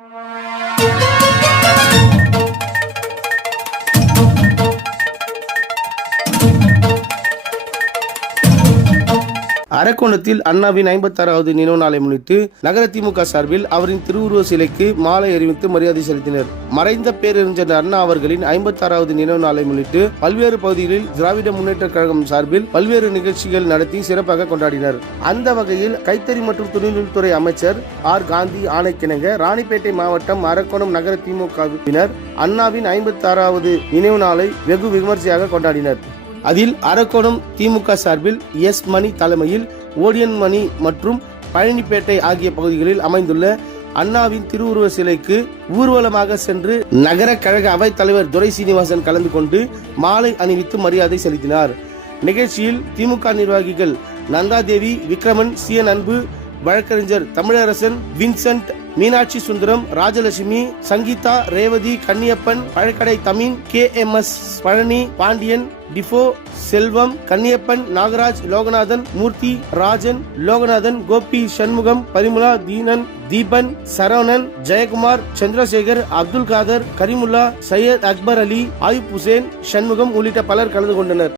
you அரக்கோணத்தில் அண்ணாவின் ஐம்பத்தாறாவது நினைவு நாளை முன்னிட்டு நகர திமுக சார்பில் அவரின் திருவுருவ சிலைக்கு மாலை அறிவித்து மரியாதை செலுத்தினர். மறைந்த பேரறிஞர் அண்ணா அவர்களின் ஐம்பத்தாறாவது நினைவு நாளை முன்னிட்டு பல்வேறு பகுதிகளில் திராவிட முன்னேற்ற கழகம் சார்பில் பல்வேறு நிகழ்ச்சிகள் நடத்தி சிறப்பாக கொண்டாடினர். அந்த வகையில் கைத்தறி மற்றும் தொழில்துறை அமைச்சர் ஆர் காந்தி ஆணைக்கிணங்க ராணிப்பேட்டை மாவட்டம் அரக்கோணம் நகர திமுகவினர் அண்ணாவின் ஐம்பத்தாறாவது நினைவு நாளை வெகு விமர்சையாக கொண்டாடினர். அதில் அரக்கோணம் திமுக சார்பில் எஸ் மணி தலைமையில் ஓடியன் மணி மற்றும் பழனிப்பேட்டை ஆகிய பகுதிகளில் அமைந்துள்ள அண்ணாவின் திருவுருவ சிலைக்கு ஊர்வலமாக சென்று நகர கழக அவைத் தலைவர் துரை சீனிவாசன் கலந்து கொண்டு மாலை அணிவித்து மரியாதை செலுத்தினார். நிகழ்ச்சியில் திமுக நிர்வாகிகள் நந்தாதேவி விக்ரமன் சி என் அன்பு வழக்கறிஞர் தமிழரசன் வின்சென்ட் மீனாட்சி சுந்தரம் ராஜலட்சுமி சங்கீதா ரேவதி கன்னியப்பன் பழக்கடை Tamim K M S Palani Pandian tifo Selvam Kanniappan Nagaraj Loganathan Murthy Rajan Loganathan Gopi Shanmugam Parimula Deenan Deepan Saravanan Jayakumar Chandrasekar Abdul Khader Karimulla Syed Akbar Ali Ayub Hussain Shanmugam உள்ளிட்ட பலர் கலந்து கொண்டனர்.